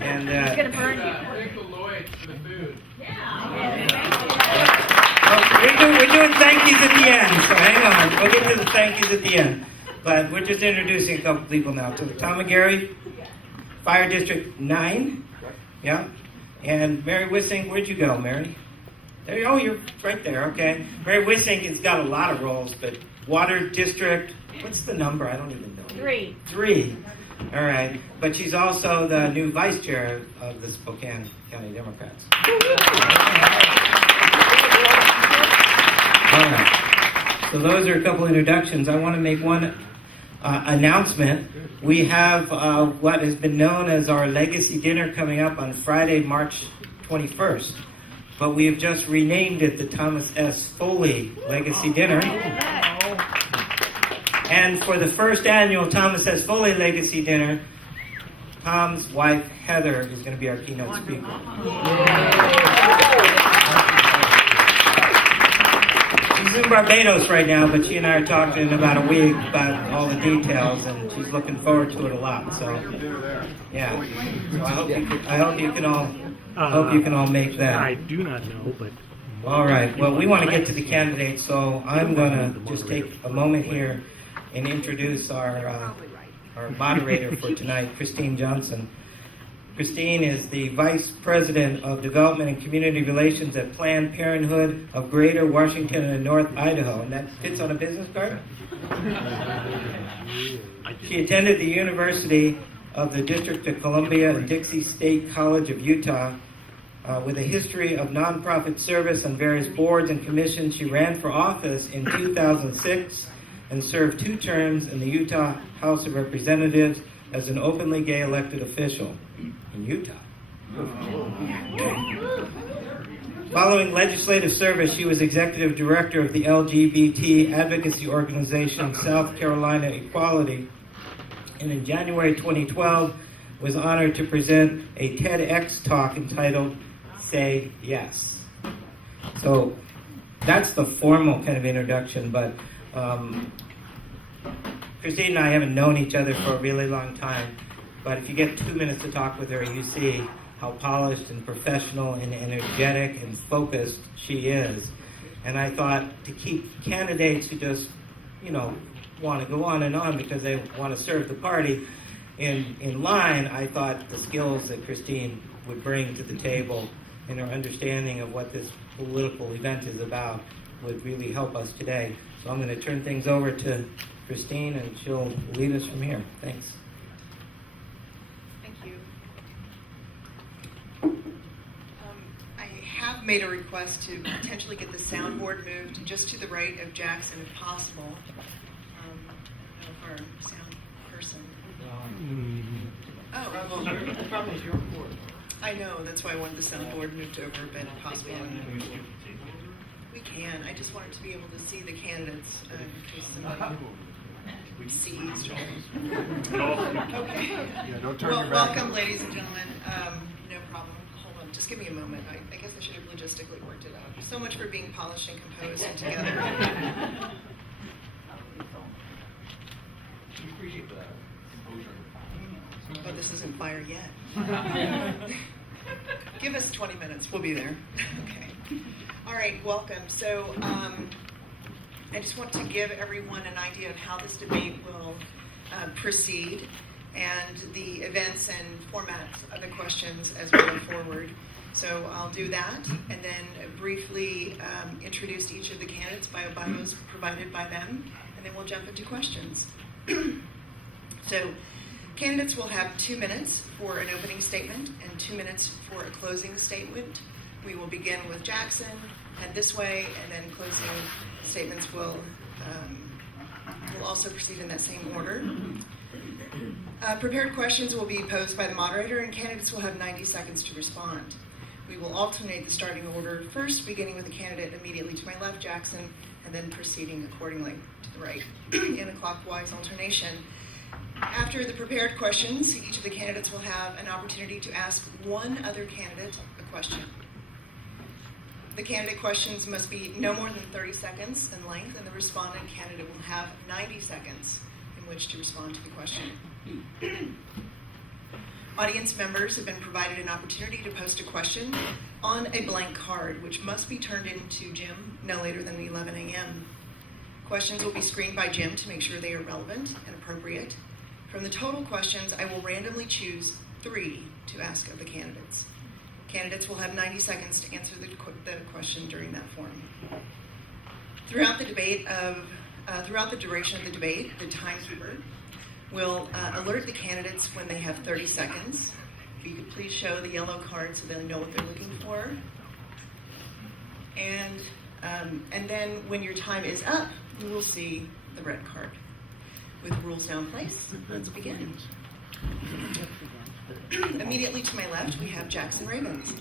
And It's going to burn you. Thank the Lloyd for the food. we're doing thank yous at the end, so hang on. We'll get to the thank yous at the end. But we're just introducing a couple people now. So Tom and Gary, Fire District 9. Yeah. And Mary Wissing, where'd you go, Mary? There you, oh, you're right there, okay. Mary Wissing has got a lot of roles, but Water District, what's the number? I don't even know. 3. 3. All right. But she's also the new vice chair of the Spokane County Democrats. All right. So those are a couple introductions. I want to make one announcement. We have what has been known as our Legacy Dinner coming up on Friday, March 21st. But we have just renamed it the Thomas S. Foley Legacy Dinner. And for the first annual Thomas S. Foley Legacy Dinner, Tom's wife, Heather, is going to be our keynote speaker. She's in Barbados right now, but she and I are talking in about a week about all the details, and she's looking forward to it a lot. So, yeah. So I hope you can all make that. I do not know, but... All right. Well, we want to get to the candidates, so I'm going to just take a moment here and introduce our moderator for tonight, Christine Johnson. Christine is the Vice President of Development and Community Relations at Planned Parenthood of Greater Washington and North Idaho, and that fits on a business card? She attended the University of the District of Columbia and Dixie State College of Utah. With a history of nonprofit service on various boards and commissions, she ran for office in 2006 and served 2 terms in the Utah House of Representatives as an openly gay elected official in Utah. Following legislative service, she was executive director of the LGBT advocacy organization South Carolina Equality, and in January 2012 was honored to present a TEDx talk entitled Say Yes. So that's the formal kind of introduction, but Christine and I haven't known each other for a really long time, but if you get 2 minutes to talk with her, you see how polished and professional and energetic and focused she is. And I thought to keep candidates who just, want to go on and on because they want to serve the party in line, I thought the skills that Christine would bring to the table and her understanding of what this political event is about would really help us today. So I'm going to turn things over to Christine, and she'll lead us from here. Thanks. Thank you. I have made a request to potentially get the soundboard moved just to the right of Jaxson if possible. I don't know if our sound person. The problem is your board. I know, that's why I wanted the soundboard moved over a bit if possible. We can. I just wanted to be able to see the candidates in case somebody sees. Okay. Yeah, don't turn your back. Welcome, ladies and gentlemen. No problem. Hold on. Just give me a moment. I guess I should have logistically worked it out. So much for being polished and composed and together. Oh, this isn't fire yet. Give us 20 minutes. We'll be there. Okay. All right. Welcome. So I just want to give everyone an idea of how this debate will proceed and the events and formats of the questions as we go forward. So I'll do that and then briefly introduce each of the candidates, bios provided by them, and then we'll jump into questions. So candidates will have 2 minutes for an opening statement and 2 minutes for a closing statement. We will begin with Jaxson, and this way, and then closing statements will also proceed in that same order. Prepared questions will be posed by the moderator, and candidates will have 90 seconds to respond. We will alternate the starting order, first beginning with the candidate immediately to my left, Jaxson, and then proceeding accordingly to the right in a clockwise alternation. After the prepared questions, each of the candidates will have an opportunity to ask one other candidate a question. The candidate questions must be no more than 30 seconds in length, and the respondent candidate will have 90 seconds in which to respond to the question. Audience members have been provided an opportunity to post a question on a blank card, which must be turned in to Jim no later than 11 a.m. Questions will be screened by Jim to make sure they are relevant and appropriate. From the total questions, I will randomly choose 3 to ask of the candidates. Candidates will have 90 seconds to answer the question during that forum. Throughout the duration of the debate, the timekeeper will alert the candidates when they have 30 seconds. If you could please show the yellow card so they know what they're looking for. And then when your time is up, you will see the red card. With rules now in place, let's begin. Immediately to my left, we have Jaxson Ravens.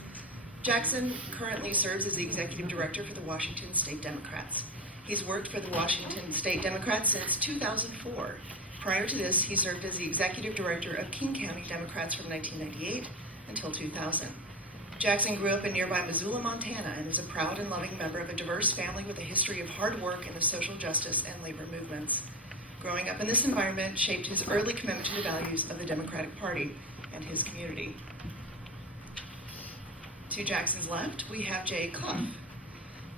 Jaxson currently serves as the executive director for the Washington State Democrats. He's worked for the Washington State Democrats since 2004. Prior to this, he served as the executive director of King County Democrats from 1998 until 2000. Jaxson grew up in nearby Missoula, Montana, and is a proud and loving member of a diverse family with a history of hard work in the social justice and labor movements. Growing up in this environment shaped his early commitment to the values of the Democratic Party and his community. To Jackson's left, we have Jay Clough.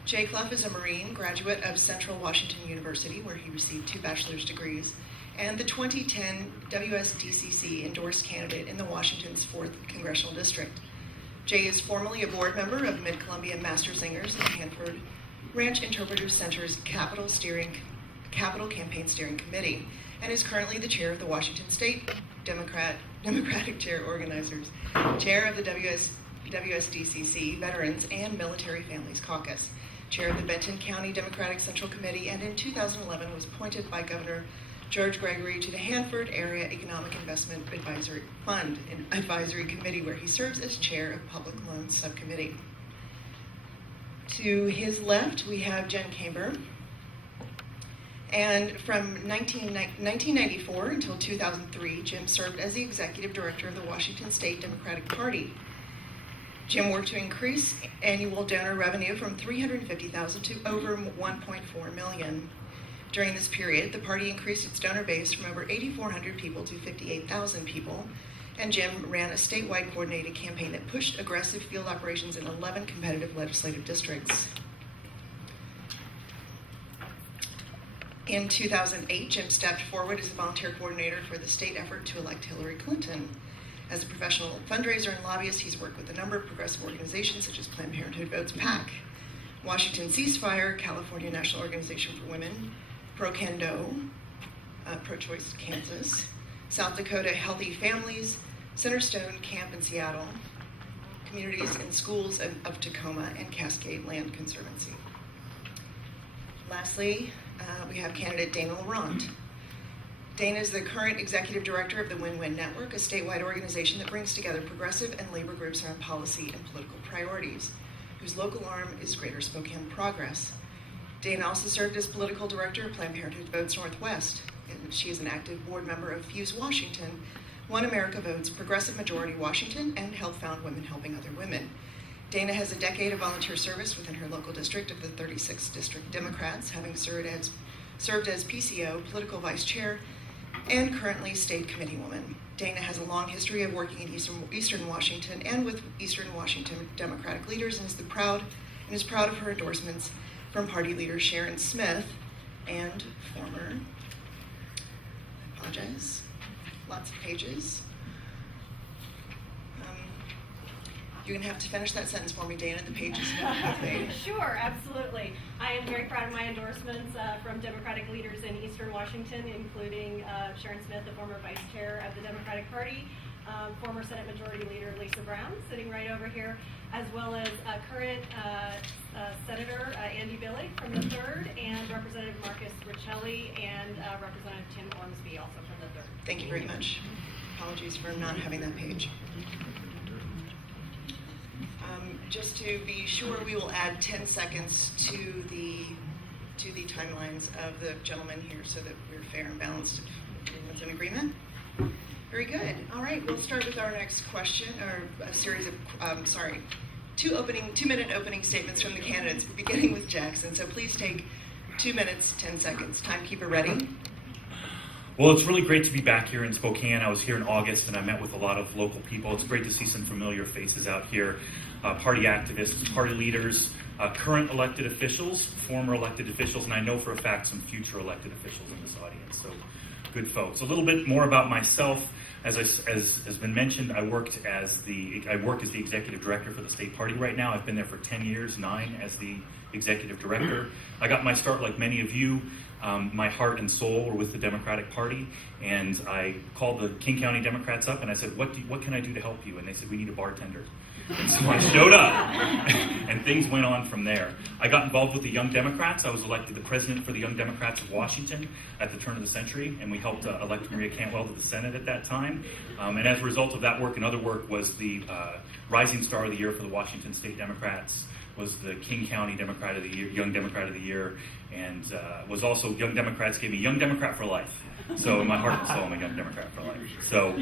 Jay Clough is a Marine graduate of Central Washington University, where he received 2 bachelor's degrees, and the 2010 WSDCC endorsed candidate in the Washington's 4th Congressional District. Jay is formerly a board member of Mid-Columbia Master Singers and Hanford Ranch Interpreters Center's Capital Campaign Steering Committee, and is currently the chair of the Washington State Democratic Chair Organizers, chair of the WSDCC Veterans and Military Families Caucus, chair of the Benton County Democratic Central Committee, and in 2011 was appointed by Governor George Gregory to the Hanford Area Economic Investment Advisory Fund Advisory Committee, where he serves as chair of Public Loans Subcommittee. To his left, we have Jen Kainber. And from 1994 until 2003, Jim served as the executive director of the Washington State Democratic Party. Jim worked to increase annual donor revenue from $350,000 to over $1.4 million. During this period, the party increased its donor base from over 8,400 people to 58,000 people, and Jim ran a statewide coordinated campaign that pushed aggressive field operations in 11 competitive legislative districts. In 2008, Jim stepped forward as a volunteer coordinator for the state effort to elect Hillary Clinton. As a professional fundraiser and lobbyist, he's worked with a number of progressive organizations such as Planned Parenthood Votes PAC, Washington Ceasefire, California National Organization for Women, Pro-Cando, Pro-Choice Kansas, South Dakota Healthy Families, Centerstone Camp in Seattle, Communities and Schools of Tacoma, and Cascade Land Conservancy. Lastly, we have candidate Dana Larent. Dana is the current executive director of the Win-Win Network, a statewide organization that brings together progressive and labor groups around policy and political priorities, whose local arm is Greater Spokane Progress. Dana also served as political director of Planned Parenthood Votes Northwest, and she is an active board member of Fuse Washington, One America Votes, Progressive Majority Washington, and Health Found Women Helping Other Women. Dana has a decade of volunteer service within her local district of the 36th District Democrats, having served as PCO, political vice chair, and currently state committee woman. Dana has a long history of working in Eastern Washington and with Eastern Washington Democratic leaders, and is proud of her endorsements from party leader Sharon Smith and former, lots of pages. You're going to have to finish that sentence for me, Dana. The page is not complete. Sure, absolutely. I am very proud of my endorsements from Democratic leaders in Eastern Washington, including Sharon Smith, the former vice chair of the Democratic Party, former Senate Majority Leader Lisa Brown, sitting right over here, as well as current Senator Andy Billig from the 3rd, and Representative Marcus Riccelli, and Representative Tim Ormsby, also from the 3rd. Thank you very much. Apologies for not having that page. Just to be sure, we will add 10 seconds to the timelines of the gentlemen here so that we're fair and balanced. Everyone's in agreement? Very good. All right, we'll start with our next question, or a series of, 2-minute opening statements from the candidates, beginning with Jaxson. So please take 2 minutes, 10 seconds. Timekeeper ready. Well, it's really great to be back here in Spokane. I was here in August and I met with a lot of local people. It's great to see some familiar faces out here, party activists, party leaders, current elected officials, former elected officials, and I know for a fact some future elected officials in this audience. So good folks. A little bit more about myself. As has been mentioned, I work as the executive director for the state party right now. I've been there for 10 years, 9 as the executive director. I got my start, like many of you. My heart and soul were with the Democratic Party, and I called the King County Democrats up and I said, what can I do to help you? And they said, we need a bartender. And so I showed up, and things went on from there. I got involved with the Young Democrats. I was elected the president for the Young Democrats of Washington at the turn of the century, and we helped elect Maria Cantwell to the Senate at that time. And as a result of that work and other work was the Rising Star of the Year for the Washington State Democrats, was the King County Democrat of the Year, Young Democrat of the Year, and was also, Young Democrats gave me Young Democrat for Life. So in my heart and soul, I'm a Young Democrat for life. So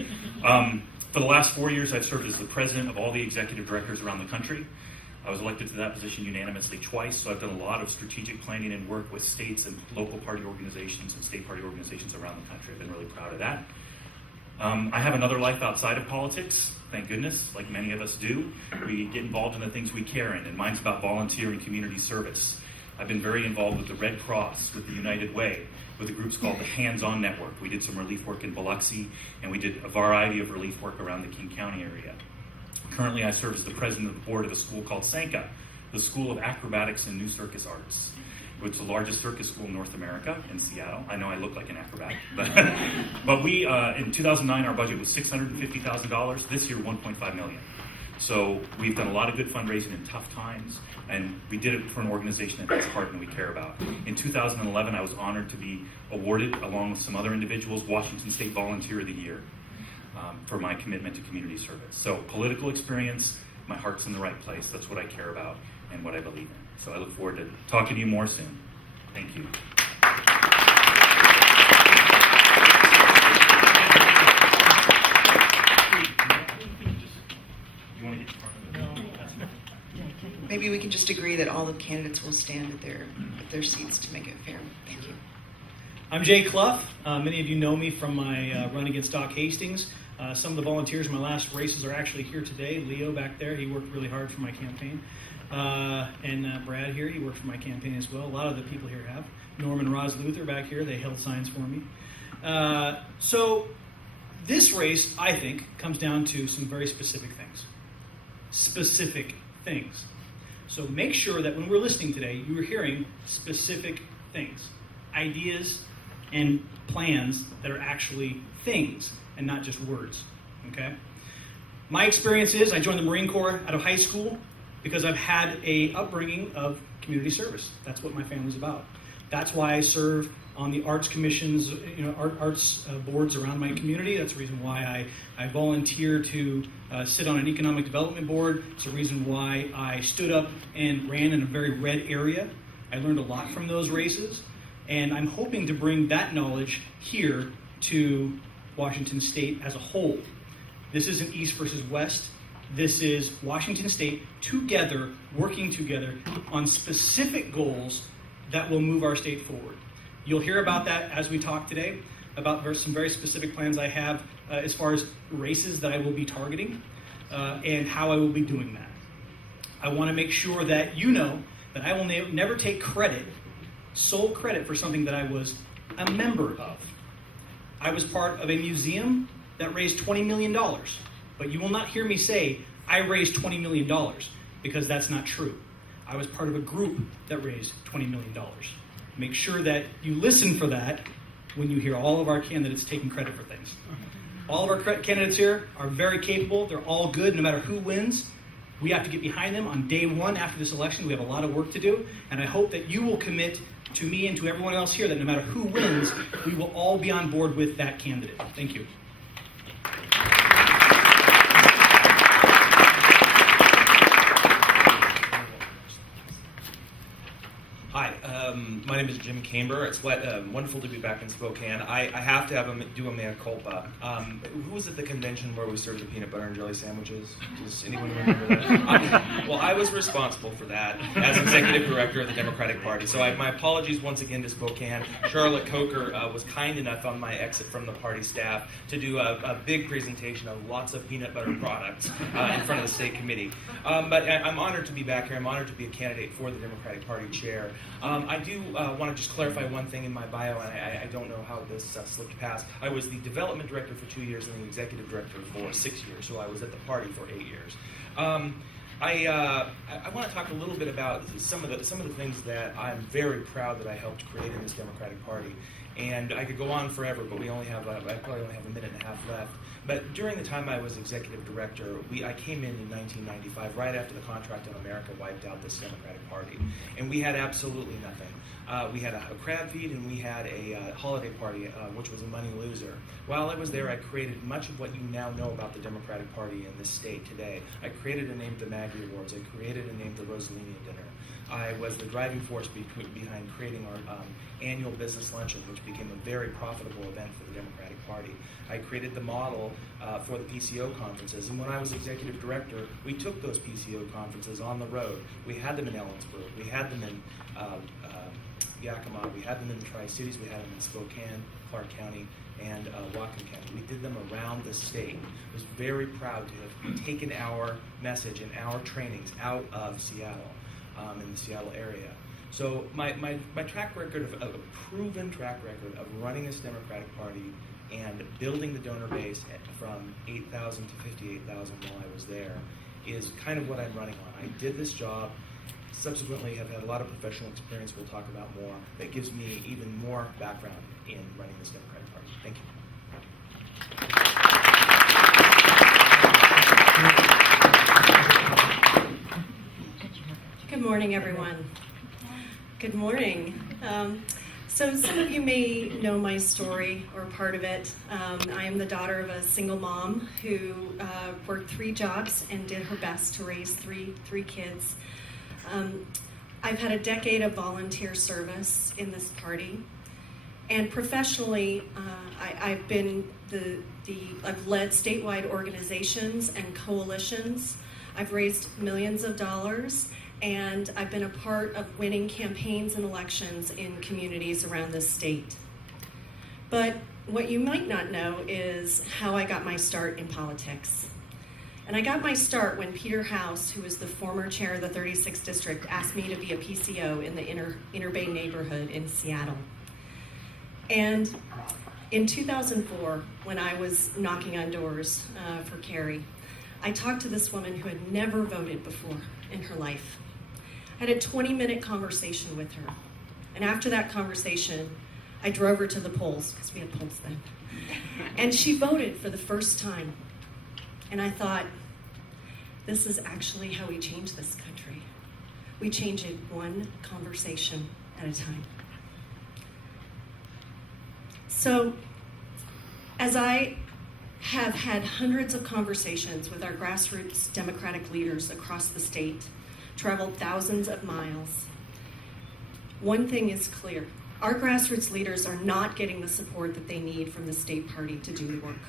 for the last 4 years, I've served as the president of all the executive directors around the country. I was elected to that position unanimously twice, so I've done a lot of strategic planning and work with states and local party organizations and state party organizations around the country. I've been really proud of that. I have another life outside of politics, thank goodness, like many of us do. We get involved in the things we care in, and mine's about volunteer and community service. I've been very involved with the Red Cross, with the United Way, with the groups called the Hands On Network. We did some relief work in Biloxi, and we did a variety of relief work around the King County area. Currently, I serve as the president of the board of a school called Sanka, the School of Acrobatics and New Circus Arts, which is the largest circus school in North America, in Seattle. I know I look like an acrobat, but we, in 2009, our budget was $650,000. This year, $1.5 million. So we've done a lot of good fundraising in tough times, and we did it for an organization that has heart and we care about. In 2011, I was honored to be awarded, along with some other individuals, Washington State Volunteer of the Year for my commitment to community service. So political experience, my heart's in the right place. That's what I care about and what I believe in. So I look forward to talking to you more soon. Thank you. Maybe we can just agree that all the candidates will stand at their seats to make it fair. Thank you. I'm Jay Clough. Many of you know me from my run against Doc Hastings. Some of the volunteers in my last races are actually here today. Leo back there, he worked really hard for my campaign. And Brad here, he worked for my campaign as well. A lot of the people here have. Norm and Roz Luther back here, they held signs for me. So this race, I think, comes down to some very specific things. Specific things. So make sure that when we're listening today, you are hearing specific things, ideas and plans that are actually things and not just words, okay? My experience is I joined the Marine Corps out of high school because I've had a upbringing of community service. That's what my family's about. That's why I serve on the arts commissions, arts boards around my community. That's the reason why I volunteer to sit on an economic development board. It's the reason why I stood up and ran in a very red area. I learned a lot from those races, and I'm hoping to bring that knowledge here to Washington State as a whole. This isn't East versus West. This is Washington State together, working together on specific goals that will move our state forward. You'll hear about that as we talk today, about some very specific plans I have as far as races that I will be targeting and how I will be doing that. I want to make sure that you know that I will never take credit, sole credit, for something that I was a member of. I was part of a museum that raised $20 million, but you will not hear me say, I raised $20 million, because that's not true. I was part of a group that raised $20 million. Make sure that you listen for that when you hear all of our candidates taking credit for things. All of our candidates here are very capable. They're all good, no matter who wins. We have to get behind them on day one after this election. We have a lot of work to do, and I hope that you will commit to me and to everyone else here that no matter who wins, we will all be on board with that candidate. Thank you. Hi, my name is Jim Kainber. It's wonderful to be back in Spokane. I have to do a mea culpa. Who was at the convention where we served the peanut butter and jelly sandwiches? Does anyone remember that? Well, I was responsible for that as executive director of the Democratic Party. So my apologies once again to Spokane. Charlotte Coker was kind enough on my exit from the party staff to do a big presentation of lots of peanut butter products in front of the state committee. But I'm honored to be back here. I'm honored to be a candidate for the Democratic Party chair. I do want to just clarify one thing in my bio, and I don't know how this slipped past. I was the development director for 2 years and the executive director for 6 years, so I was at the party for 8 years. I want to talk a little bit about some of the things that I'm very proud that I helped create in this Democratic Party. And I could go on forever, but I probably only have a minute and a half left. But during the time I was executive director, I came in 1995, right after the Contract on America wiped out this Democratic Party. And we had absolutely nothing. We had a crab feed and we had a holiday party, which was a money loser. While I was there, I created much of what you now know about the Democratic Party in this state today. I created and named the Maggie Awards. I created and named the Rosalini Dinner. I was the driving force behind creating our annual business luncheon, which became a very profitable event for the Democratic Party. I created the model for the PCO conferences, and when I was executive director, we took those PCO conferences on the road. We had them in Ellensburg, we had them in Yakima, we had them in the Tri-Cities, we had them in Spokane, Clark County, and Whatcom County. We did them around the state. I was very proud to have taken our message and our trainings out of Seattle. In the Seattle area. So my track record, a proven track record of running this Democratic Party and building the donor base from 8,000 to 58,000 while I was there is kind of what I'm running on. I did this job, subsequently have had a lot of professional experience we'll talk about more, that gives me even more background in running this Democratic Party. Thank you. Good morning, everyone. Good morning. So some of you may know my story or part of it. I am the daughter of a single mom who worked 3 jobs and did her best to raise three kids. I've had a decade of volunteer service in this party, and professionally, I've been I've led statewide organizations and coalitions. I've raised millions of dollars. And I've been a part of winning campaigns and elections in communities around this state. But what you might not know is how I got my start in politics. And I got my start when Peter House, who was the former chair of the 36th District, asked me to be a PCO in the Inner Bay neighborhood in Seattle. And in 2004, when I was knocking on doors for Carrie, I talked to this woman who had never voted before in her life. I had a 20-minute conversation with her. And after that conversation, I drove her to the polls, because we had polls then. And she voted for the first time. And I thought, this is actually how we change this country. We change it one conversation at a time. So, as I have had hundreds of conversations with our grassroots Democratic leaders across the state, traveled thousands of miles, one thing is clear. Our grassroots leaders are not getting the support that they need from the state party to do the work.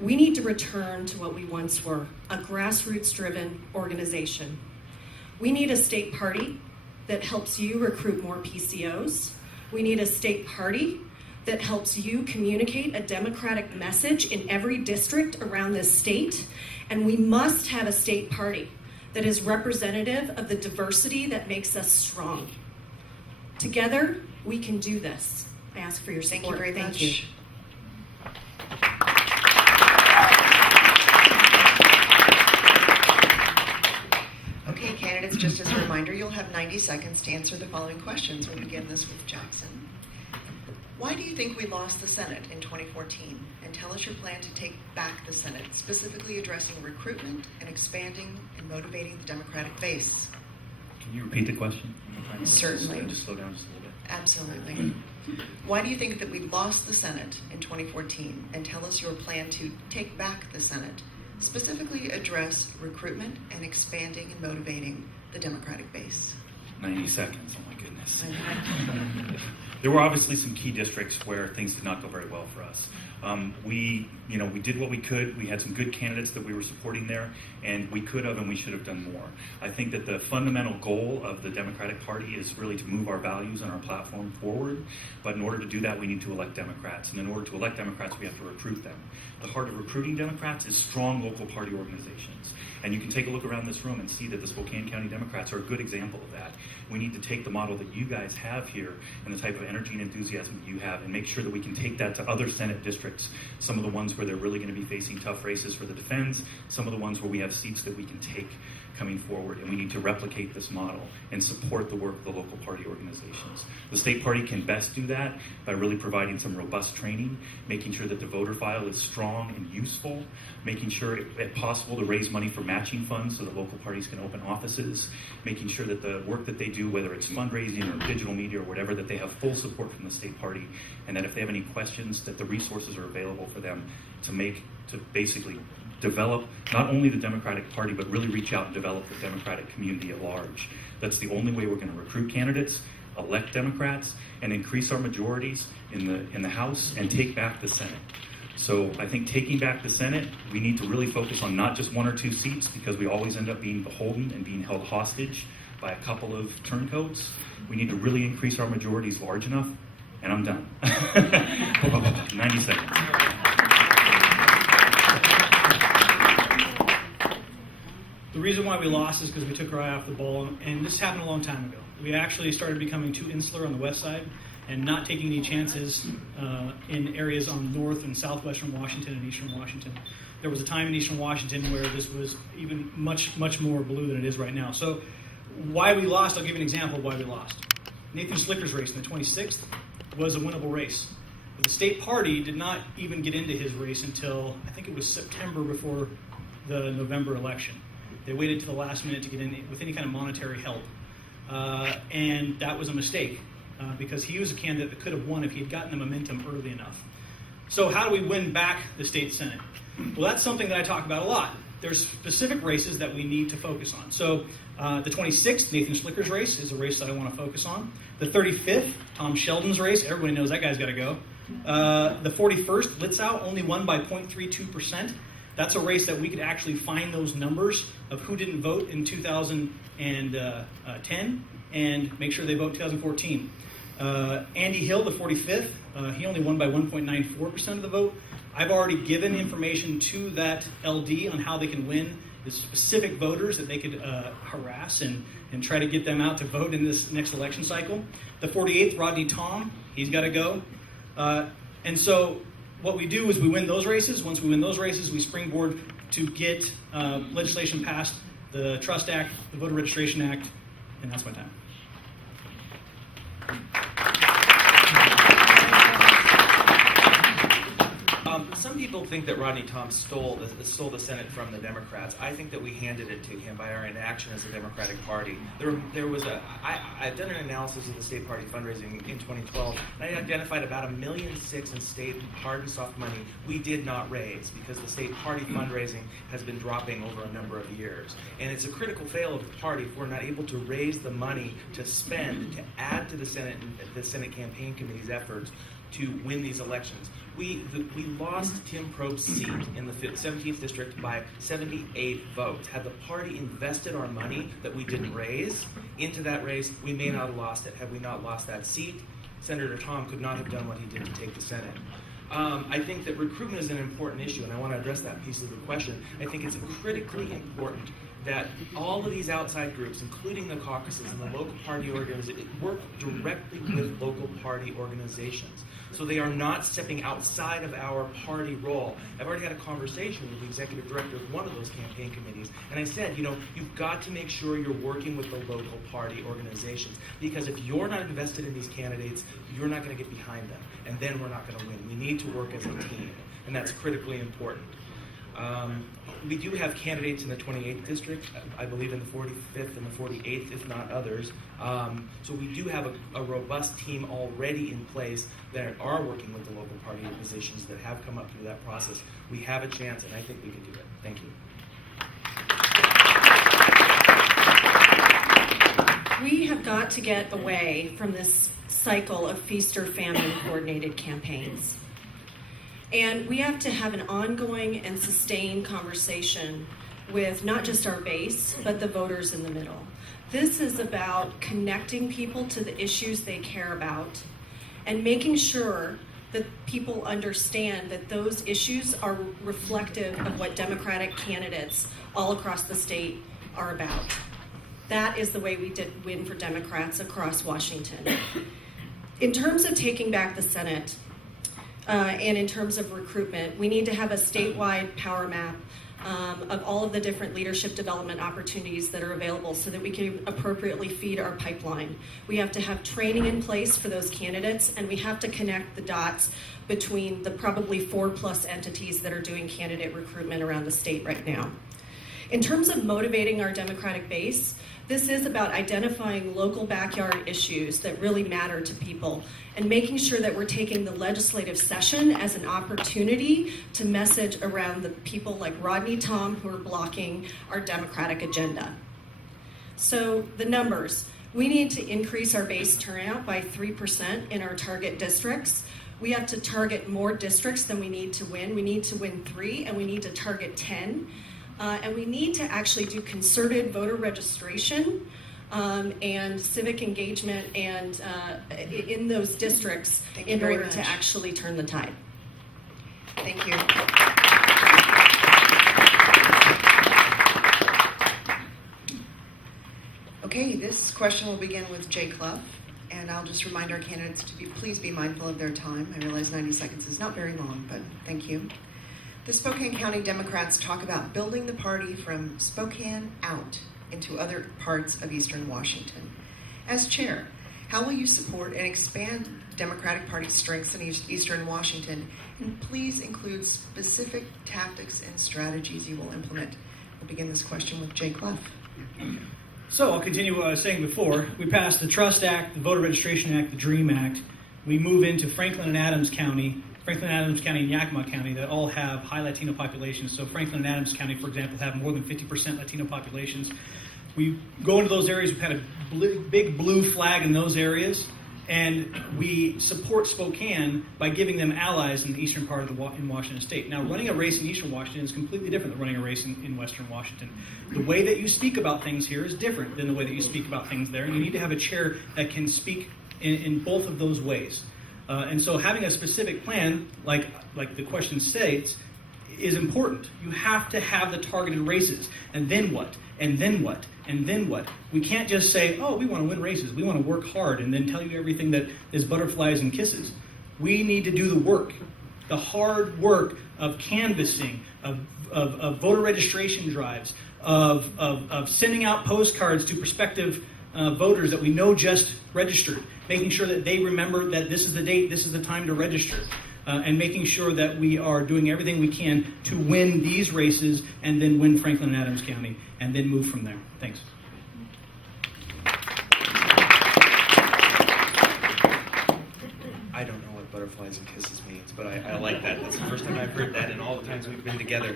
We need to return to what we once were, a grassroots-driven organization. We need a state party that helps you recruit more PCOs. We need a state party that helps you communicate a Democratic message in every district around this state. And we must have a state party that is representative of the diversity that makes us strong. Together, we can do this. I ask for your support. Thank you very much. You. Okay, candidates, just as a reminder, you'll have 90 seconds to answer the following questions. We'll begin this with Jaxson. Why do you think we lost the Senate in 2014? And tell us your plan to take back the Senate, specifically addressing recruitment and expanding and motivating the Democratic base. Can you repeat the question? Certainly. Just slow down just a little bit. Absolutely. Why do you think that we lost the Senate in 2014? And tell us your plan to take back the Senate, specifically address recruitment and expanding and motivating the Democratic base. 90 seconds, oh my goodness. There were obviously some key districts where things did not go very well for us. We did what we could. We had some good candidates that we were supporting there, and we could have and we should have done more. I think that the fundamental goal of the Democratic Party is really to move our values and our platform forward, but in order to do that, we need to elect Democrats, and in order to elect Democrats, we have to recruit them. The heart of recruiting Democrats is strong local party organizations, and you can take a look around this room and see that the Spokane County Democrats are a good example of that. We need to take the model that you guys have here and the type of energy and enthusiasm that you have and make sure that we can take that to other Senate districts, some of the ones where they're really going to be facing tough races for the defense, some of the ones where we have seats that we can take coming forward, and we need to replicate this model and support the work of the local party organizations. The state party can best do that by really providing some robust training, making sure that the voter file is strong and useful, making sure if possible to raise money for matching funds so that local parties can open offices, making sure that the work that they do, whether it's fundraising or digital media or whatever, that they have full support from the state party, and that if they have any questions, that the resources are available for them to basically develop not only the Democratic Party, but really reach out and develop the Democratic community at large. That's the only way we're going to recruit candidates, elect Democrats, and increase our majorities in the House and take back the Senate. So I think taking back the Senate, we need to really focus on not just 1 or 2 seats, because we always end up being beholden and being held hostage by a couple of turncoats. We need to really increase our majorities large enough, and I'm done. 90 seconds. The reason why we lost is because we took our eye off the ball, and this happened a long time ago. We actually started becoming too insular on the west side and not taking any chances in areas on north and southwestern Washington and eastern Washington. There was a time in eastern Washington where this was even much more blue than it is right now. So why we lost, I'll give you an example of why we lost. Nathan Schlicker's race in the 26th was a winnable race. But the state party did not even get into his race until, I think it was September before the November election. They waited to the last minute to get in with any kind of monetary help. And that was a mistake because he was a candidate that could have won if he had gotten the momentum early enough. So how do we win back the state Senate? Well, that's something that I talk about a lot. There's specific races that we need to focus on. So the 26th, Nathan Schlicker's race, is a race that I want to focus on. The 35th, Tom Sheldon's race, everybody knows that guy's got to go. The 41st, Litzau, only won by 0.32%. That's a race that we could actually find those numbers of who didn't vote in 2010 and make sure they vote in 2014. Andy Hill, the 45th, he only won by 1.94% of the vote. I've already given information to that LD on how they can win the specific voters that they could harass and try to get them out to vote in this next election cycle. The 48th, Rodney Tom, he's got to go. And so what we do is we win those races. Once we win those races, we springboard to get legislation passed, the Trust Act, the Voter Registration Act, and that's my time. Some people think that Rodney Tom stole the Senate from the Democrats. I think that we handed it to him by our inaction as a Democratic Party. I've done an analysis of the state party fundraising in 2012, and I identified about $1.6 million in state hard and soft money we did not raise because the state party fundraising has been dropping over a number of years. And it's a critical fail of the party if we're not able to raise the money to spend, to add to the Senate campaign committee's efforts to win these elections. We lost Tim Probst's seat in the 17th district by 78 votes. Had the party invested our money that we didn't raise into that race, we may not have lost it. Had we not lost that seat, Senator Tom could not have done what he did to take the Senate. I think that recruitment is an important issue, and I want to address that piece of the question. I think it's critically important that all of these outside groups, including the caucuses and the local party organizations, work directly with local party organizations. So they are not stepping outside of our party role. I've already had a conversation with the executive director of one of those campaign committees, and I said, you've got to make sure you're working with the local party organizations, because if you're not invested in these candidates, you're not going to get behind them, and then we're not going to win. We need to work as a team, and that's critically important. We do have candidates in the 28th district, I believe in the 45th and the 48th, if not others. So we do have a robust team already in place that are working with the local party organizations that have come up through that process. We have a chance, and I think we can do it. Thank you. We have got to get away from this cycle of feast or famine coordinated campaigns. And we have to have an ongoing and sustained conversation with not just our base, but the voters in the middle. This is about connecting people to the issues they care about and making sure that people understand that those issues are reflective of what Democratic candidates all across the state are about. That is the way we did win for Democrats across Washington. In terms of taking back the Senate, and in terms of recruitment, we need to have a statewide power map of all of the different leadership development opportunities that are available so that we can appropriately feed our pipeline. We have to have training in place for those candidates, and we have to connect the dots between the probably 4+ entities that are doing candidate recruitment around the state right now. In terms of motivating our Democratic base, this is about identifying local backyard issues that really matter to people and making sure that we're taking the legislative session as an opportunity to message around the people like Rodney Tom who are blocking our Democratic agenda. So the numbers, we need to increase our base turnout by 3% in our target districts. We have to target more districts than we need to win. We need to win 3 and we need to target 10. And we need to actually do concerted voter registration and civic engagement and in those districts in order to actually turn the tide. Thank you. Okay, this question will begin with Jay Clough, and I'll just remind our candidates to please be mindful of their time. I realize 90 seconds is not very long, but thank you. The Spokane County Democrats talk about building the party from Spokane out into other parts of Eastern Washington. As chair, how will you support and expand Democratic Party strengths in Eastern Washington? And please include specific tactics and strategies you will implement. We'll begin this question with Jay Clough. So I'll continue what I was saying before. We passed the Trust Act, the Voter Registration Act, the DREAM Act. We move into Franklin and Adams County and Yakima County that all have high Latino populations. So Franklin and Adams County, for example, have more than 50% Latino populations. We go into those areas, we've had a big blue flag in those areas, and we support Spokane by giving them allies in the eastern part of in Washington State. Now, running a race in eastern Washington is completely different than running a race in western Washington. The way that you speak about things here is different than the way that you speak about things there, and you need to have a chair that can speak in both of those ways. And so having a specific plan, like the question states, is important. You have to have the targeted races. And then what? And then what? And then what? We can't just say, oh, we want to win races. We want to work hard and then tell you everything that is butterflies and kisses. We need to do the work, the hard work of canvassing, of voter registration drives, of sending out postcards to prospective voters that we know just registered, making sure that they remember that this is the date, this is the time to register, and making sure that we are doing everything we can to win these races and then win Franklin and Adams County and then move from there. Thanks. I don't know what butterflies and kisses means, but I like that. That's the first time I've heard that in all the times we've been together.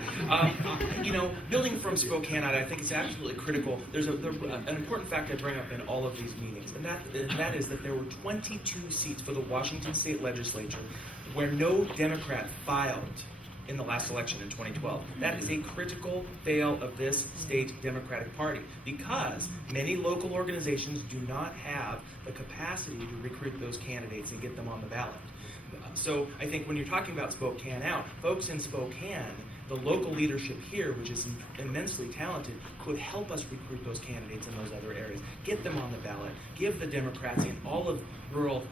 Building from Spokane out, I think it's absolutely critical. There's an important fact I bring up in all of these meetings, and that is that there were 22 seats for the Washington State Legislature where no Democrat filed in the last election in 2012. That is a critical fail of this state Democratic Party because many local organizations do not have the capacity to recruit those candidates and get them on the ballot. So I think when you're talking about Spokane out, folks in Spokane, the local leadership here, which is immensely talented, could help us recruit those candidates in those other areas, get them on the ballot, give the Democrats in all of rural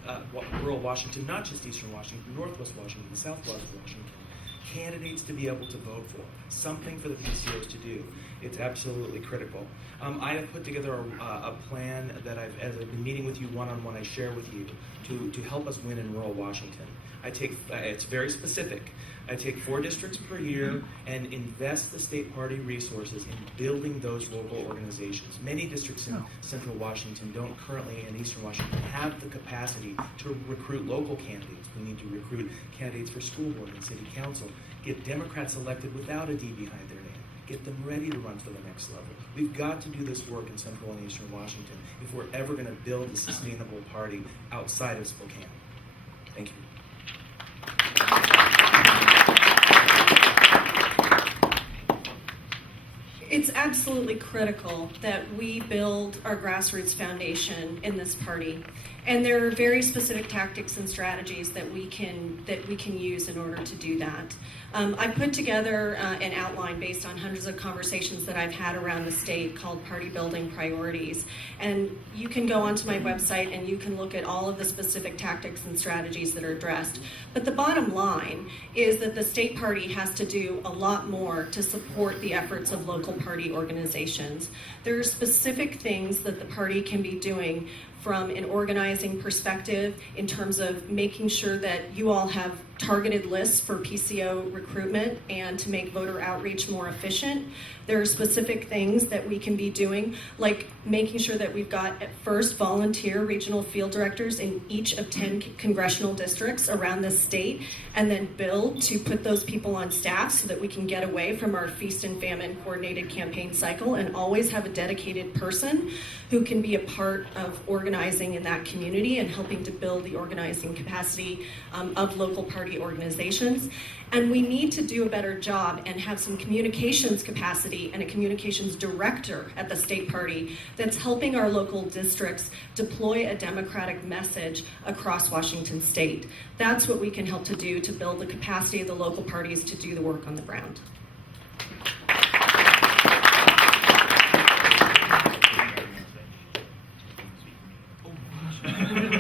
Washington, not just Eastern Washington, Northwest Washington, Southwest Washington, candidates to be able to vote for, something for the PCOs to do. It's absolutely critical. I have put together a plan that as I've been meeting with you one-on-one, I share with you to help us win in rural Washington. It's very specific. I take 4 districts per year and invest the state party resources in building those local organizations. Many districts in central Washington don't currently, in eastern Washington, have the capacity to recruit local candidates. We need to recruit candidates for school board and city council, get Democrats elected without a D behind their name, get them ready to run for the next level. We've got to do this work in Central and Eastern Washington if we're ever going to build a sustainable party outside of Spokane. Thank you. It's absolutely critical that we build our grassroots foundation in this party, and there are very specific tactics and strategies that we can use in order to do that. I put together an outline based on hundreds of conversations that I've had around the state called Party Building Priorities, and you can go onto my website and you can look at all of the specific tactics and strategies that are addressed. But the bottom line is that the state party has to do a lot more to support the efforts of local party organizations. There are specific things that the party can be doing from an organizing perspective in terms of making sure that you all have targeted lists for PCO recruitment and to make voter outreach more efficient. There are specific things that we can be doing, like making sure that we've got at first volunteer regional field directors in each of 10 congressional districts around the state, and then build to put those people on staff so that we can get away from our feast and famine coordinated campaign cycle and always have a dedicated person who can be a part of organizing in that community and helping to build the organizing capacity of local party organizations. And we need to do a better job and have some communications capacity and a communications director at the state party that's helping our local districts deploy a democratic message across Washington state. That's what we can help to do to build the capacity of the local parties to do the work on the ground.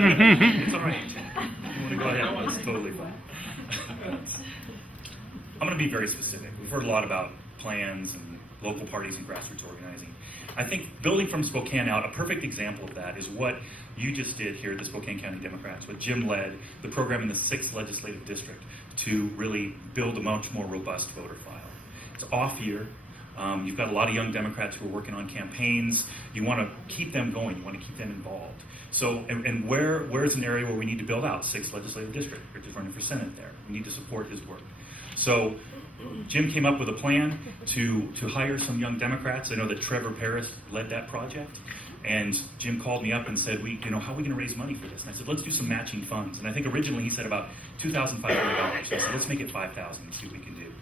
It's all right. You want to go ahead? It's totally fine. I'm going to be very specific. We've heard a lot about plans and local parties and grassroots organizing. I think building from Spokane out, a perfect example of that is what you just did here at the Spokane County Democrats, what Jim led, the program in the 6th Legislative District to really build a much more robust voter file. It's off year. You've got a lot of young Democrats who are working on campaigns. You want to keep them going. You want to keep them involved. So, and where's an area where we need to build out? 6th Legislative District. We're just running for Senate there. We need to support his work. So Jim came up with a plan to hire some young Democrats. I know that Trevor Paris led that project. And Jim called me up and said, how are we going to raise money for this? And I said, let's do some matching funds. And I think originally he said about $2,500. So I said, let's make it $5,000 and see what we can do.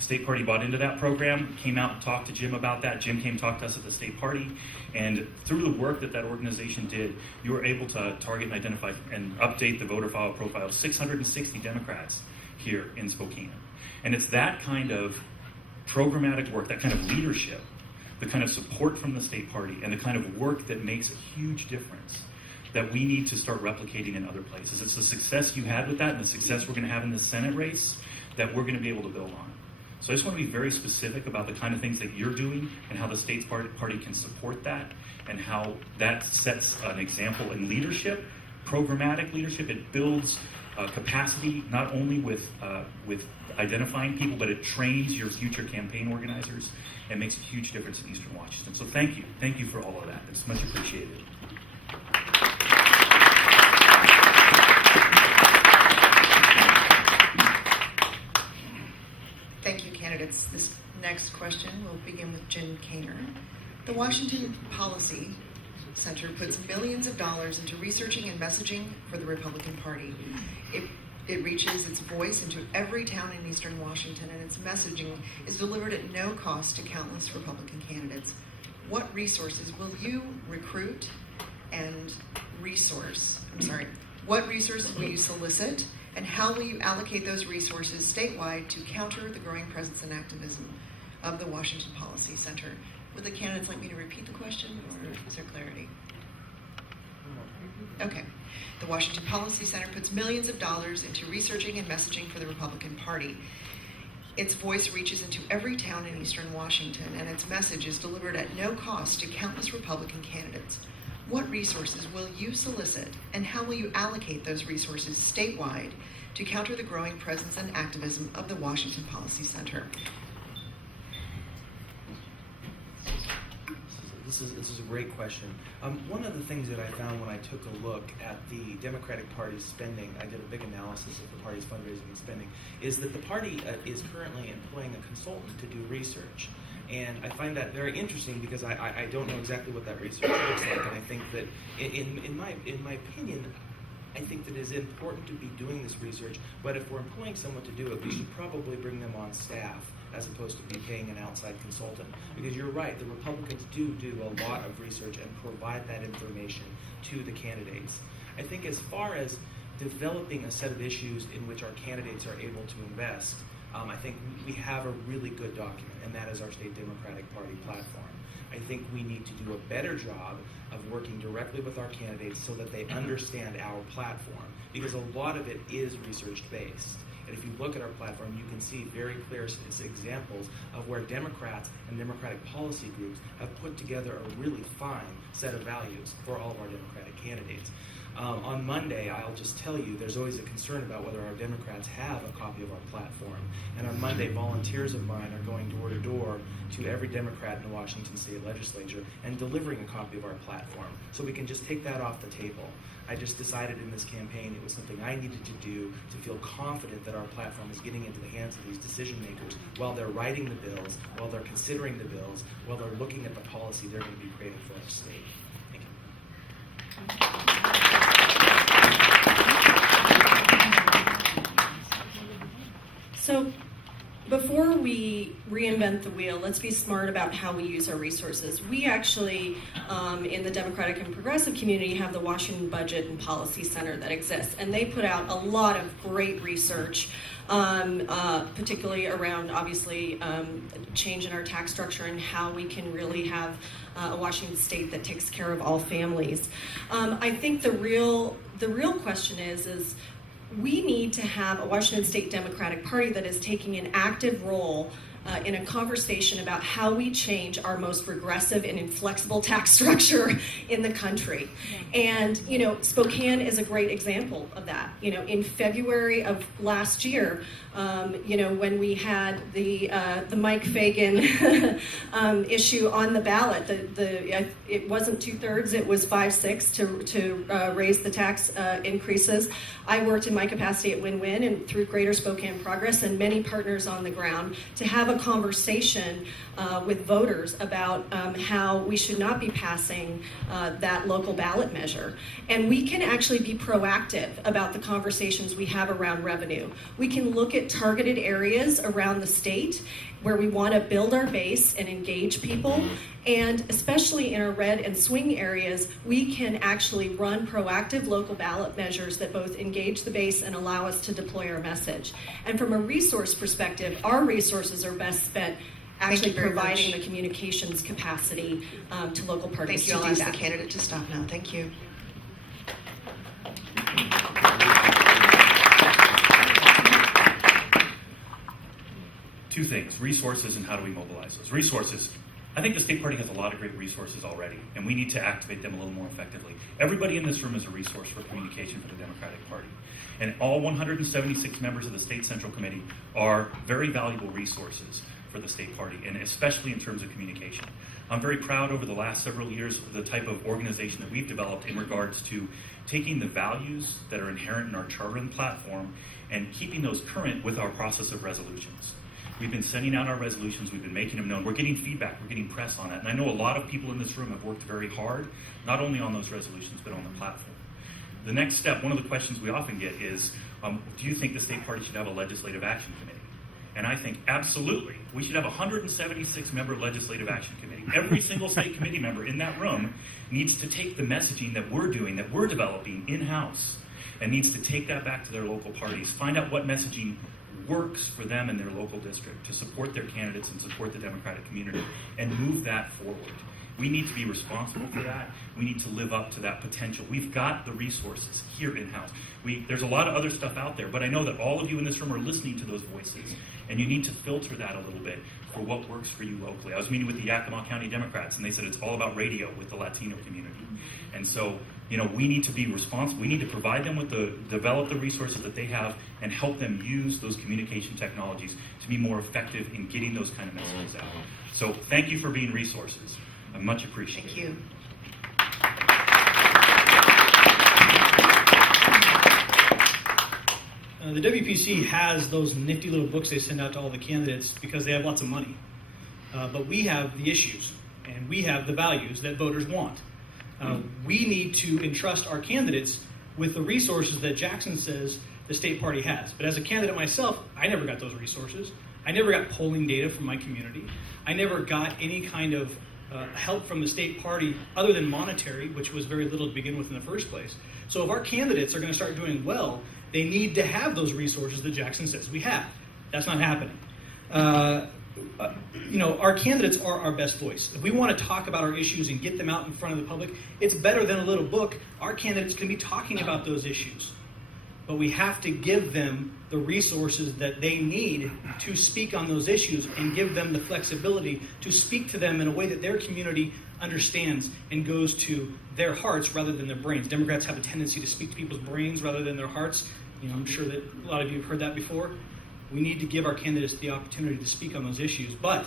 State Party bought into that program, came out and talked to Jim about that. Jim came talk to us at the State Party. And through the work that organization did, you were able to target and identify and update the voter file profile of 660 Democrats here in Spokane. And it's that kind of programmatic work, that kind of leadership, the kind of support from the State Party, and the kind of work that makes a huge difference that we need to start replicating in other places. It's the success you had with that and the success we're going to have in the Senate race that we're going to be able to build on. So I just want to be very specific about the kind of things that you're doing and how the State Party can support that and how that sets an example in leadership, programmatic leadership. It builds capacity not only with identifying people, but it trains your future campaign organizers and makes a huge difference in Eastern Washington. So thank you. Thank you for all of that. It's much appreciated. Thank you, candidates. This next question will begin with Jen Kainber. The Washington Policy Center puts millions of dollars into researching and messaging for the Republican Party. It reaches its voice into every town in Eastern Washington, and its messaging is delivered at no cost to countless Republican candidates. What resources will you recruit and what resources will you solicit, and how will you allocate those resources statewide to counter the growing presence and activism of the Washington Policy Center? Would the candidates like me to repeat the question, or is there clarity? Okay. The Washington Policy Center puts millions of dollars into researching and messaging for the Republican Party. Its voice reaches into every town in Eastern Washington, and its message is delivered at no cost to countless Republican candidates. What resources will you solicit, and how will you allocate those resources statewide to counter the growing presence and activism of the Washington Policy Center? This is a great question. One of the things that I found when I took a look at the Democratic Party's spending, I did a big analysis of the party's fundraising and spending, is that the party is currently employing a consultant to do research. And I find that very interesting because I don't know exactly what that research looks like, and I think that in my opinion, I think that it is important to be doing this research, but if we're employing someone to do it, we should probably bring them on staff as opposed to be paying an outside consultant. Because you're right, the Republicans do a lot of research and provide that information to the candidates. I think as far as developing a set of issues in which our candidates are able to invest, I think we have a really good document, and that is our state Democratic Party platform. I think we need to do a better job of working directly with our candidates so that they understand our platform, because a lot of it is research-based. And if you look at our platform, you can see very clear examples of where Democrats and Democratic policy groups have put together a really fine set of values for all of our Democratic candidates. On Monday, I'll just tell you, there's always a concern about whether our Democrats have a copy of our platform. And on Monday, volunteers of mine are going door to door to every Democrat in the Washington State Legislature and delivering a copy of our platform. So we can just take that off the table. I just decided in this campaign it was something I needed to do to feel confident that our platform is getting into the hands of these decision makers while they're writing the bills, while they're considering the bills, while they're looking at the policy they're going to be creating for our state. Thank you. So before we reinvent the wheel, let's be smart about how we use our resources. We actually, in the Democratic and Progressive community, have the Washington Budget and Policy Center that exists, and they put out a lot of great research, particularly around, obviously, change in our tax structure and how we can really have a Washington state that takes care of all families. I think the real question is we need to have a Washington State Democratic Party that is taking an active role in a conversation about how we change our most regressive and inflexible tax structure in the country. And, Spokane is a great example of that. In February of last year, when we had the Mike Fagan issue on the ballot, it wasn't 2/3, it was 5/6 to raise the tax increases. I worked in my capacity at Win-Win and through Greater Spokane Progress and many partners on the ground to have a conversation with voters about how we should not be passing that local ballot measure. And we can actually be proactive about the conversations we have around revenue. We can look at targeted areas around the state where we want to build our base and engage people. And especially in our red and swing areas, we can actually run proactive local ballot measures that both engage the base and allow us to deploy our message. And from a resource perspective, our resources are best spent actually providing the communications capacity to local parties. Thank you. I'll ask the candidate to stop now. Thank you. Two things, resources and how do we mobilize those. Resources, I think the state party has a lot of great resources already, and we need to activate them a little more effectively. Everybody in this room is a resource for communication for the Democratic Party. And all 176 members of the State Central Committee are very valuable resources for the state party, and especially in terms of communication. I'm very proud over the last several years of the type of organization that we've developed in regards to taking the values that are inherent in our charter and platform and keeping those current with our process of resolutions. We've been sending out our resolutions, we've been making them known, we're getting feedback, we're getting press on it, and I know a lot of people in this room have worked very hard, not only on those resolutions, but on the platform. The next step, one of the questions we often get is, do you think the state party should have a legislative action committee? And I think absolutely, we should have a 176-member legislative action committee. Every single state committee member in that room needs to take the messaging that we're doing, that we're developing in-house, and needs to take that back to their local parties, find out what messaging works for them in their local district to support their candidates and support the Democratic community and move that forward. We need to be responsible for that. We need to live up to that potential. We've got the resources here in-house. There's a lot of other stuff out there, but I know that all of you in this room are listening to those voices, and you need to filter that a little bit for what works for you locally. I was meeting with the Yakima County Democrats, and they said it's all about radio with the Latino community. And so, we need to be responsible. We need to provide them with develop the resources that they have and help them use those communication technologies to be more effective in getting those kind of messages out. So thank you for being resources. I much appreciate it. Thank you. The WPC has those nifty little books they send out to all the candidates because they have lots of money. but we have the issues, and we have the values that voters want. We need to entrust our candidates with the resources that Jaxson says the state party has. But as a candidate myself, I never got those resources. I never got polling data from my community. I never got any kind of help from the state party other than monetary, which was very little to begin with in the first place. So if our candidates are going to start doing well, they need to have those resources that Jaxson says we have. That's not happening. Our candidates are our best voice. If we want to talk about our issues and get them out in front of the public, it's better than a little book. Our candidates can be talking about those issues. But we have to give them the resources that they need to speak on those issues and give them the flexibility to speak to them in a way that their community understands and goes to their hearts rather than their brains. Democrats have a tendency to speak to people's brains rather than their hearts. I'm sure that a lot of you have heard that before. We need to give our candidates the opportunity to speak on those issues, but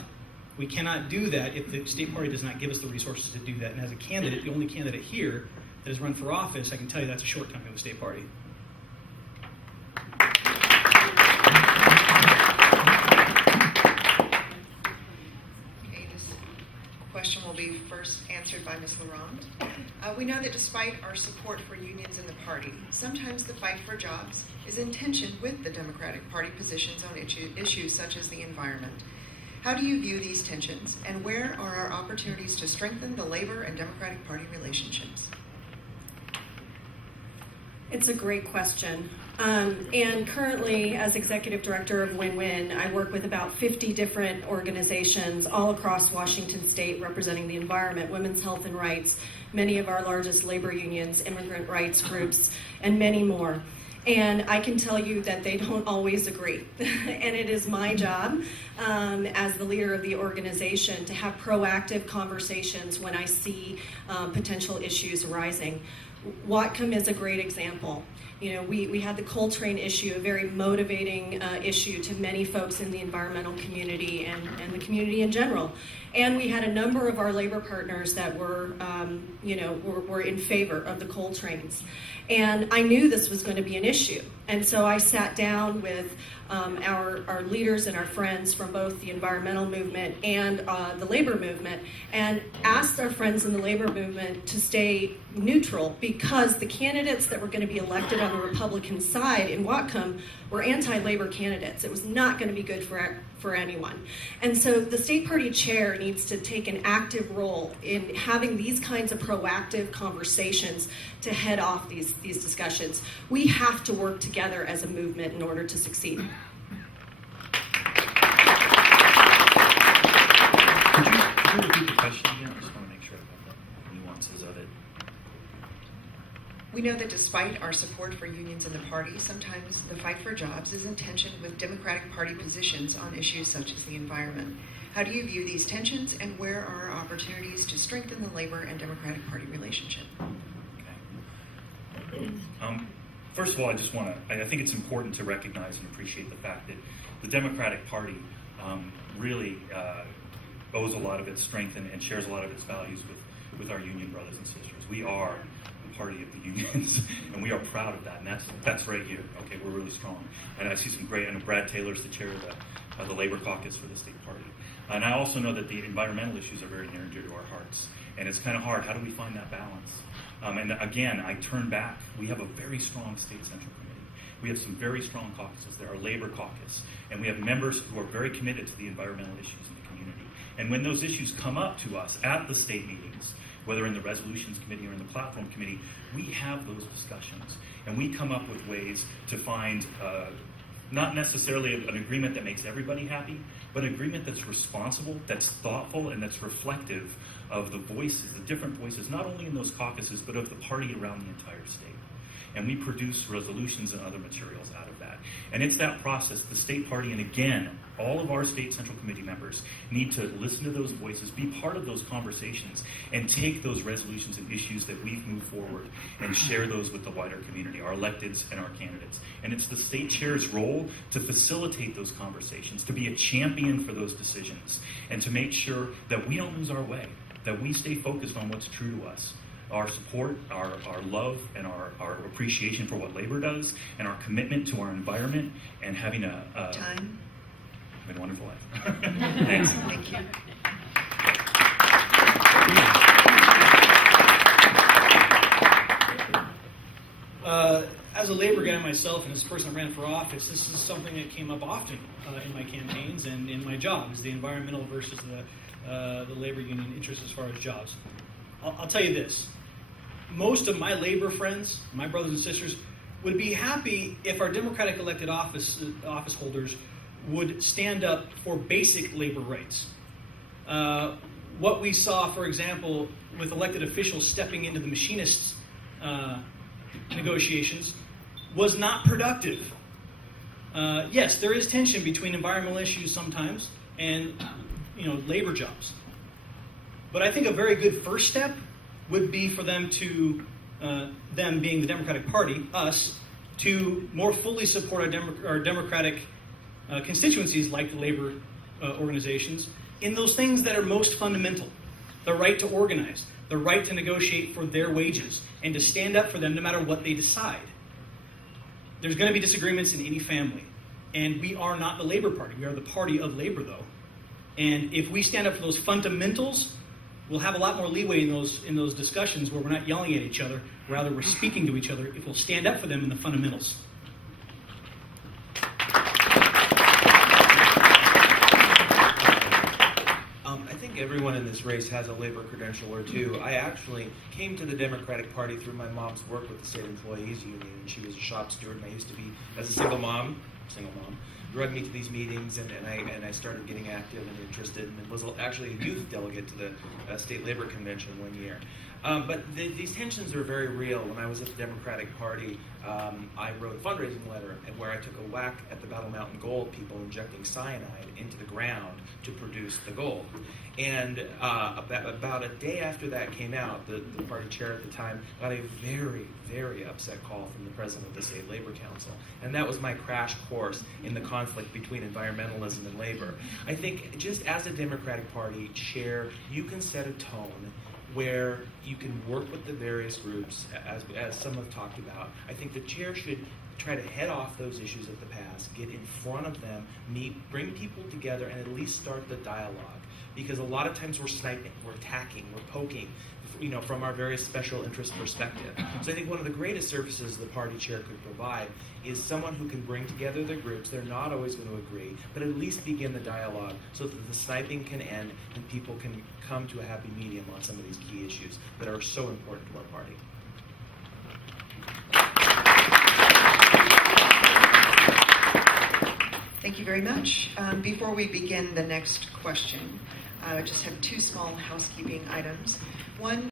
we cannot do that if the state party does not give us the resources to do that. And as a candidate, the only candidate here that has run for office, I can tell you that's a shortcoming of the state party. Okay, this question will be first answered by Ms. Larent. We know that despite our support for unions in the party, sometimes the fight for jobs is in tension with the Democratic Party positions on issues such as the environment. How do you view these tensions, and where are our opportunities to strengthen the Labor and Democratic Party relationships? It's a great question. And currently, as executive director of Win-Win, I work with about 50 different organizations all across Washington state representing the environment, women's health and rights, many of our largest labor unions, immigrant rights groups, and many more. And I can tell you that they don't always agree. And it is my job as the leader of the organization to have proactive conversations when I see potential issues arising. Whatcom is a great example. We had the coal train issue, a very motivating issue to many folks in the environmental community and the community in general. And we had a number of our labor partners that were in favor of the coal trains. And I knew this was going to be an issue. And so I sat down with our leaders and our friends from both the environmental movement and the labor movement and asked our friends in the labor movement to stay neutral because the candidates that were going to be elected on the Republican side in Whatcom were anti-labor candidates. It was not going to be good for anyone. And so the state party chair needs to take an active role in having these kinds of proactive conversations to head off these discussions. We have to work together as a movement in order to succeed. Could you repeat the question again? I just want to make sure I got the nuances of it. We know that despite our support for unions in the party, sometimes the fight for jobs is in tension with Democratic Party positions on issues such as the environment. How do you view these tensions, and where are our opportunities to strengthen the Labor and Democratic Party relationship? Okay. First of all, I think it's important to recognize and appreciate the fact that the Democratic Party really owes a lot of its strength and shares a lot of its values with our union brothers and sisters. We are the party of the unions, and we are proud of that, and that's right here. Okay, we're really strong. And I see some great, I know Brad Taylor's the chair of the Labor Caucus for the state party. And I also know that the environmental issues are very near and dear to our hearts, and it's kind of hard. How do we find that balance? And again, I turn back. We have a very strong state central committee. We have some very strong caucuses. There are Labor Caucus, and we have members who are very committed to the environmental issues in the community. And when those issues come up to us at the state meetings, whether in the resolutions committee or in the platform committee, we have those discussions, and we come up with ways to find not necessarily an agreement that makes everybody happy, but an agreement that's responsible, that's thoughtful, and that's reflective of the voices, the different voices, not only in those caucuses, but of the party around the entire state. And we produce resolutions and other materials out of that. And it's that process, the state party, and again, all of our state central committee members need to listen to those voices, be part of those conversations, and take those resolutions and issues that we've moved forward and share those with the wider community, our electeds and our candidates. And it's the state chair's role to facilitate those conversations, to be a champion for those decisions, and to make sure that we don't lose our way, that we stay focused on what's true to us. Our support, our love, and our appreciation for what labor does, and our commitment to our environment, and having a Time. been a wonderful life. Thanks. Thank you. as a labor guy myself and as a person that ran for office, this is something that came up often in my campaigns and in my jobs, the environmental versus the labor union interest as far as jobs. I'll tell you this. Most of my labor friends, my brothers and sisters, would be happy if our Democratic elected office holders would stand up for basic labor rights. What we saw, for example, with elected officials stepping into the machinists' negotiations was not productive. Yes, there is tension between environmental issues sometimes and labor jobs. But I think a very good first step would be for them to, them being the Democratic Party, us, to more fully support our Democratic constituencies like the labor organizations in those things that are most fundamental. The right to organize, the right to negotiate for their wages, and to stand up for them no matter what they decide. There's going to be disagreements in any family. And we are not the Labor Party. We are the party of labor, though. And if we stand up for those fundamentals, we'll have a lot more leeway in those discussions where we're not yelling at each other. Rather, we're speaking to each other if we'll stand up for them in the fundamentals. I think everyone in this race has a labor credential or two. I actually came to the Democratic Party through my mom's work with the State Employees Union, and she was a shop steward, and I used to be, as a single mom, drug me to these meetings, and I started getting active and interested, and was actually a youth delegate to the State Labor Convention one year. But these tensions are very real. When I was at the Democratic Party, I wrote a fundraising letter where I took a whack at the Battle Mountain Gold people injecting cyanide into the ground to produce the gold. And about a day after that came out, the party chair at the time got a very, very upset call from the president of the State Labor Council. And that was my crash course in the conflict between environmentalism and labor. I think just as a Democratic Party chair, you can set a tone where you can work with the various groups, as some have talked about. I think the chair should try to head off those issues of the past, get in front of them, bring people together, and at least start the dialogue. Because a lot of times we're sniping, we're attacking, we're poking, from our very special interest perspective. So I think one of the greatest services the party chair could provide is someone who can bring together the groups. They're not always going to agree, but at least begin the dialogue so that the sniping can end and people can come to a happy medium on some of these key issues that are so important to our party. Thank you very much. Before we begin the next question, I just have two small housekeeping items. One,